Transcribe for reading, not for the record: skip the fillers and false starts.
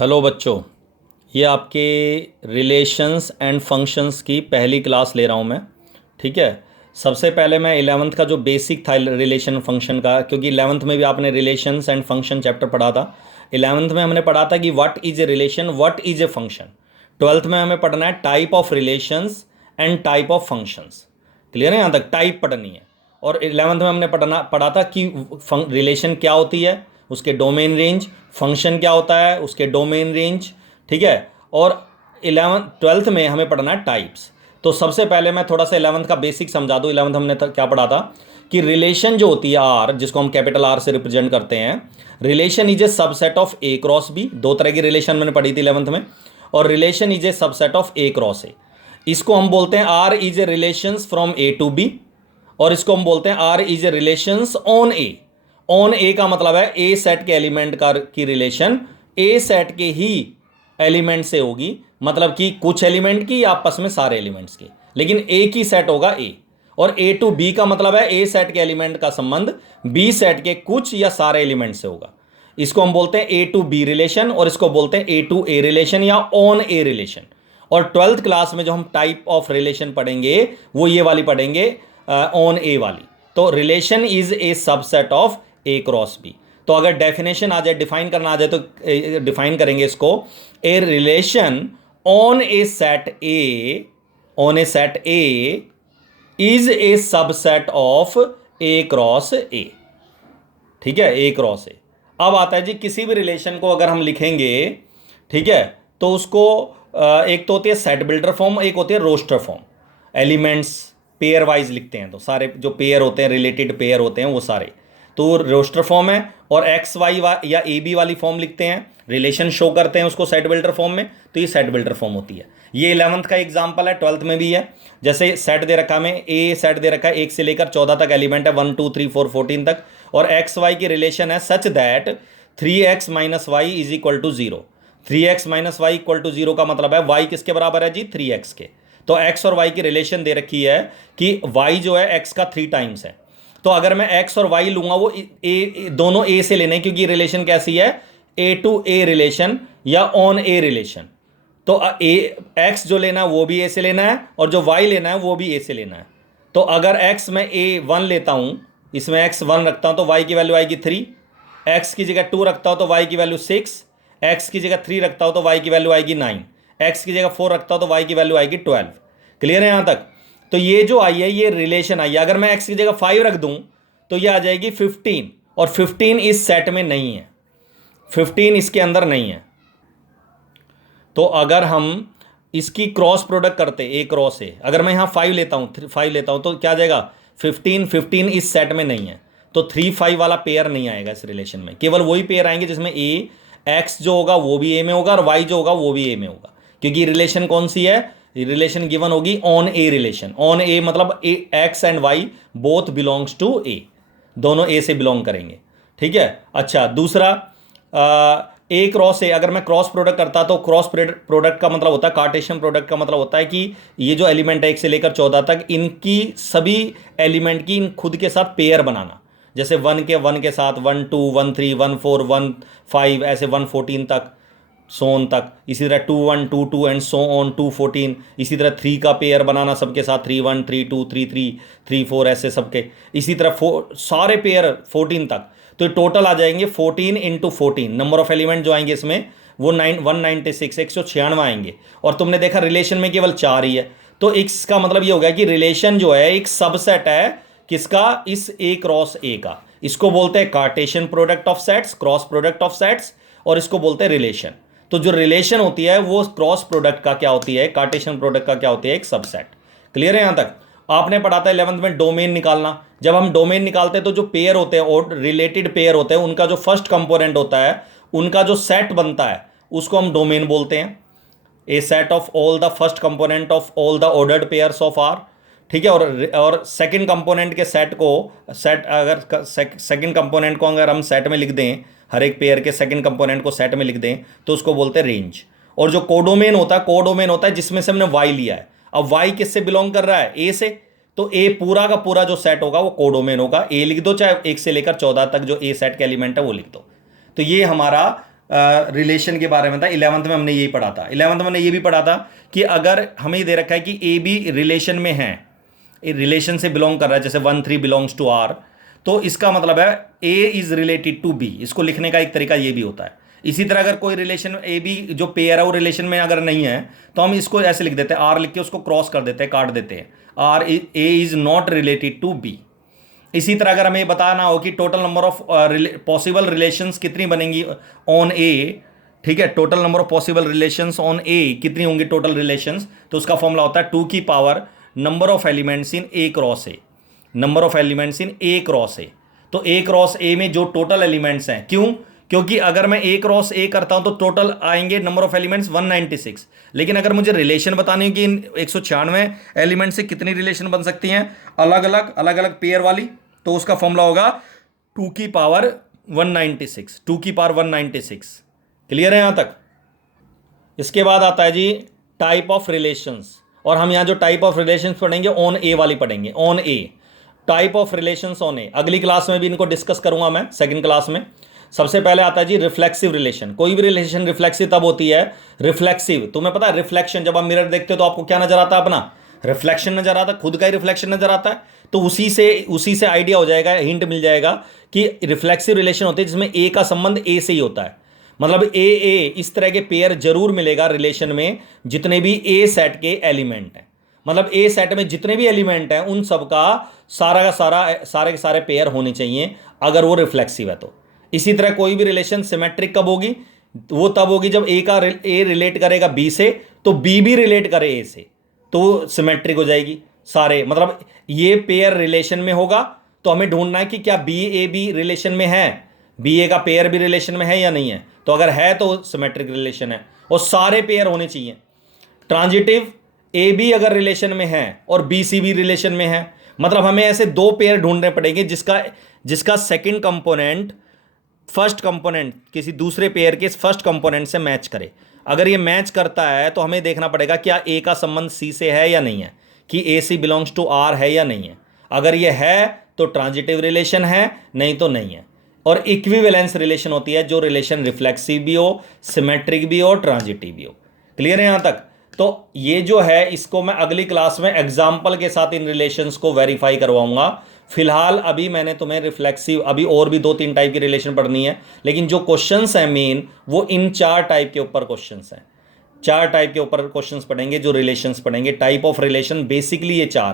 Hello बच्चों, ये आपके रिलेशंस एंड फंक्शंस की पहली क्लास ले रहा हूँ मैं। ठीक है। सबसे पहले मैं 11th का जो बेसिक था रिलेशन फंक्शन का, क्योंकि 11th में भी आपने रिलेशंस एंड फंक्शन चैप्टर पढ़ा था। 11th में हमने पढ़ा था कि what is a relation, what is a function. 12th में हमें पढ़ना है type of relations and type of functions. Clear है? यहाँ तक टाइप पढ़नी है। और 11th में हमने पढ़ा था कि रिलेशन क्या होती है, उसके डोमेन रेंज, फंक्शन क्या होता है, उसके डोमेन रेंज। ठीक है। और 12th में हमें पढ़ना है टाइप्स। तो सबसे पहले मैं थोड़ा सा 11th का बेसिक समझा दूँ। 11th हमने क्या पढ़ा था कि रिलेशन जो होती है आर, जिसको हम कैपिटल आर से रिप्रेजेंट करते हैं, relation is a subset of A cross B. दो तरह की रिलेशन मैंने पढ़ी थी 11th में। और relation is a subset of A cross A. इसको हम बोलते हैं R is a relation from A to B, और इसको हम बोलते हैं R is a relations on A. On A का मतलब है ए सेट के एलिमेंट की रिलेशन ए सेट के ही एलिमेंट से होगी, मतलब कि कुछ एलिमेंट की या आपस में सारे एलिमेंट्स की, लेकिन एक ही सेट होगा ए। और ए टू बी का मतलब है ए सेट के एलिमेंट का संबंध बी सेट के कुछ या सारे एलिमेंट से होगा। इसको हम बोलते हैं ए टू बी रिलेशन, और इसको बोलते हैं ए टू ए रिलेशन या ऑन ए रिलेशन। और 12th क्लास में जो हम टाइप ऑफ रिलेशन पढ़ेंगे वो ये वाली पढ़ेंगे, ऑन ए वाली। तो relation is a subset of A cross B. तो अगर डेफिनेशन आ जाए, डिफाइन करना आ जाए, तो डिफाइन करेंगे इसको, a relation on a set A is a subset of A cross A. ठीक है, ए क्रॉस ए। अब आता है जी, किसी भी रिलेशन को अगर हम लिखेंगे, ठीक है, तो उसको एक तो होती है सेट बिल्डर फॉर्म, एक होती है roster form. Elements pairwise लिखते हैं, तो सारे जो पेयर होते हैं, रिलेटेड पेयर होते हैं, वो सारे तो रोस्टर फॉर्म है। और एक्स वाई या ए बी वाली फॉर्म लिखते हैं, रिलेशन शो करते हैं उसको सेट बिल्डर फॉर्म में, तो ये सेट बिल्डर फॉर्म होती है। ये 11th का एग्जाम्पल है, 12th में भी है। जैसे सेट दे रखा है, ए सेट दे रखा है, 1 से लेकर 14 तक एलिमेंट है, 1 2 3 4 14 तक। और एक्स वाई की रिलेशन है such that 3x minus Y is equal to 0। 3x minus Y equal to 0 का मतलब है y किसके बराबर है जी? 3x के। तो x और y की रिलेशन दे रखी है कि y जो है x का 3 टाइम्स है। तो अगर मैं x और y लूंगा, वो दोनों a से लेने, क्योंकि रिलेशन कैसी है? a टू a रिलेशन या ऑन a रिलेशन। तो x जो लेना है वो भी a से लेना है, और जो y लेना है वो भी a से लेना है। तो अगर x में a 1 लेता हूं, इसमें x 1 रखता हूं, तो y की वैल्यू आएगी 3। x की जगह 2 रखता हूं तो y की वैल्यू 6। x की जगह 3 रखता हूं तो y की वैल्यू आएगी 9। x की जगह 4 रखता हूं तो y की वैल्यू आएगी 12। क्लियर है यहां तक? तो ये जो आई है, ये रिलेशन आई है। अगर मैं x की जगह 5 रख दूं तो ये आ जाएगी 15, और 15 इस सेट में नहीं है, 15 इसके अंदर नहीं है। तो अगर हम इसकी क्रॉस प्रोडक्ट करते, ए क्रॉस ए, अगर मैं यहाँ 5 लेता हूँ, 5 लेता हूँ, तो क्या आ जाएगा? 15 इस सेट में नहीं है, तो 3 5 वाला पेयर नहीं आएगा इस रिलेशन में। केवल वही पेयर आएंगे जिसमें ए एक्स जो होगा वो भी ए में होगा, और वाई जो होगा वो भी ए में होगा। क्योंकि रिलेशन कौन सी है? रिलेशन गिवन होगी on A relation. On A मतलब uh X and Y both belongs to A, दोनों ए से बिलोंग करेंगे। ठीक है। अच्छा, दूसरा ए क्रॉस ए, अगर मैं क्रॉस प्रोडक्ट करता तो क्रॉस प्रोडक्ट का मतलब होता है, कार्टेशियन प्रोडक्ट का मतलब होता है कि ये जो एलिमेंट है 1 से लेकर 14 तक, इनकी सभी एलिमेंट की इन खुद के साथ पेयर बनाना। जैसे 1 के साथ 1 2 1 3 1 4 1 5, ऐसे 1 14 तक, सो ऑन तक। इसी तरह 2 1 2 2 एंड सो ऑन 2 14। इसी तरह 3 का पेयर बनाना सबके साथ, 3 1 3 2 3 3 3 4, ऐसे सबके। इसी तरह सारे पेयर 14 तक। तो टोटल आ जाएंगे 14 इंटू 14, नंबर ऑफ एलिमेंट जो आएंगे इसमें वो 196 196 आएंगे। और तुमने देखा रिलेशन में केवल 4 ही है, तो इसका मतलब ये हो गया कि रिलेशन जो है एक सबसेट है किसका? इस ए क्रॉस ए का। इसको बोलते हैं Cartesian product of sets, cross product of sets, और इसको बोलते हैं रिलेशन। तो जो रिलेशन होती है वो क्रॉस प्रोडक्ट का क्या होती है, कार्टेशियन प्रोडक्ट का क्या होती है? एक सबसेट। क्लियर है? यहां तक आपने पढ़ा था 11th में डोमेन निकालना। जब हम डोमेन निकालते हैं तो जो पेयर होते हैं और रिलेटेड पेयर होते हैं, उनका जो फर्स्ट कंपोनेंट होता है, उनका जो सेट बनता है, उसको हम डोमेन बोलते हैं। A set of all the first component of all the ordered pairs of R. ठीक है। और सेकंड कंपोनेंट के सेट को, अगर सेकंड कंपोनेंट को अगर हम सेट में लिख दें, हर एक पेयर के सेकंड कंपोनेंट को सेट में लिख दें, तो उसको बोलते हैं रेंज। और जो कोडोमेन होता है जिसमें से हमने वाई लिया है। अब वाई किससे बिलोंग कर रहा है? ए से। तो ए पूरा का पूरा जो सेट होगा वो कोडोमेन होगा। ए लिख दो, चाहे 1 से लेकर 14 तक जो ए सेट के एलिमेंट है वो लिख दो। तो ये हमारा रिलेशन के बारे में था, 11th में हमने यही पढ़ा था। 11th में हमने ये भी पढ़ा था कि अगर हमें ये दे रखा है कि ए बी रिलेशन में है, रिलेशन से बिलोंग कर रहा है, जैसे 1 3 बिलोंग्स टू आर, तो इसका मतलब है ए इज रिलेटेड टू बी। इसको लिखने का एक तरीका ये भी होता है। इसी तरह अगर कोई रिलेशन ए बी जो पेयर है वो रिलेशन में अगर नहीं है तो हम इसको ऐसे लिख देते हैं, आर लिख के उसको क्रॉस कर देते हैं, काट देते हैं, R A is not related to B. इसी तरह अगर हमें बताना हो कि total number of possible relations कितनी बनेंगी ऑन ए, ठीक है, total number of possible relations on A कितनी होंगी टोटल रिलेशंस, तो उसका फॉर्मूला होता है 2 की power number of elements in A cross A, number of elements in A cross ए। तो ए क्रॉस ए में जो टोटल एलिमेंट्स हैं, क्यों, क्योंकि अगर मैं ए क्रॉस ए करता हूं तो टोटल आएंगे नंबर ऑफ एलिमेंट्स 196, लेकिन अगर मुझे रिलेशन बतानी है कि इन 196 एलिमेंट से कितनी रिलेशन बन सकती हैं अलग अलग पेयर वाली, तो उसका फॉर्मूला होगा 2 की पावर 196, 2 की पावर 196। क्लियर है यहां तक। इसके बाद आता है जी टाइप ऑफ रिलेशंस, और हम यहां जो टाइप ऑफ रिलेशंस पढ़ेंगे ऑन ए वाली पढ़ेंगे, on A, type of relations on A. अगली क्लास में भी इनको डिस्कस करूंगा मैं, सेकंड क्लास में। सबसे पहले आता है जी रिफ्लेक्सिव रिलेशन। कोई भी रिलेशन रिफ्लेक्सिव तब होती है, रिफ्लेक्सिव, तुम्हें पता है रिफ्लेक्शन, जब आप मिरर देखते हो तो आपको क्या नजर आता है, अपना रिफ्लेक्शन नजर आता है, खुद का ही रिफ्लेक्शन नजर आता है। तो उसी से आइडिया हो जाएगा, हिंट मिल जाएगा कि रिफ्लेक्सिव रिलेशन होते हैं जिसमें ए का संबंध ए से ही होता है। मतलब ए इस तरह के पेयर जरूर मिलेगा रिलेशन में जितने भी ए सेट के एलिमेंट हैं, मतलब ए सेट में जितने भी एलिमेंट हैं उन सब का सारे के सारे पेयर होने चाहिए अगर वो रिफ्लेक्सिव है तो। इसी तरह कोई भी रिलेशन सिमेट्रिक कब होगी, वो तब होगी जब ए रिलेट करेगा बी से तो बी भी रिलेट करे ए से, तो सिमेट्रिक हो जाएगी सारे। मतलब ये पेयर रिलेशन में होगा तो हमें ढूंढना है कि क्या बी ए बी रिलेशन में है, बी ए का पेयर भी रिलेशन में है या नहीं है, तो अगर है तो सिमेट्रिक रिलेशन है और सारे पेयर होने चाहिए। ट्रांजिटिव, ए बी अगर रिलेशन में है और बी सी भी रिलेशन में है, मतलब हमें ऐसे 2 पेयर ढूंढने पड़ेंगे जिसका सेकंड कंपोनेंट फर्स्ट कंपोनेंट किसी दूसरे पेयर के फर्स्ट कंपोनेंट से मैच करे। अगर ये मैच करता है तो हमें देखना पड़ेगा क्या ए का संबंध सी से है या नहीं है, कि ए सी बिलोंग्स टू आर है या नहीं है। अगर ये है तो ट्रांजिटिव रिलेशन है, नहीं तो नहीं है। और इक्विवेलेंस रिलेशन होती है, जो रिलेशन रिफ्लेक्सिव भी हो, सिमेट्रिक भी हो, ट्रांजिटिव भी हो। क्लियर है यहां तक। तो ये जो है इसको मैं अगली क्लास में एग्जाम्पल के साथ इन रिलेशंस को वेरीफाई करवाऊंगा। फिलहाल अभी मैंने तुम्हें रिफ्लेक्सिव, अभी और भी 2 3 टाइप की रिलेशन पढ़नी है, लेकिन जो क्वेश्चंस हैं मेन वो इन 4 टाइप के ऊपर क्वेश्चंस हैं। 4 टाइप के ऊपर क्वेश्चंस पढ़ेंगे, जो रिलेशंस पढ़ेंगे, टाइप ऑफ रिलेशन बेसिकली ये 4